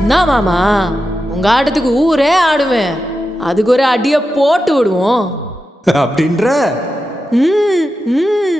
என்ன மாமா, உங்க ஆட்டத்துக்கு ஊரே ஆடுவேன். அதுக்கு ஒரு அடியை போட்டு விடுவோம் அப்படின்ற ம் ம்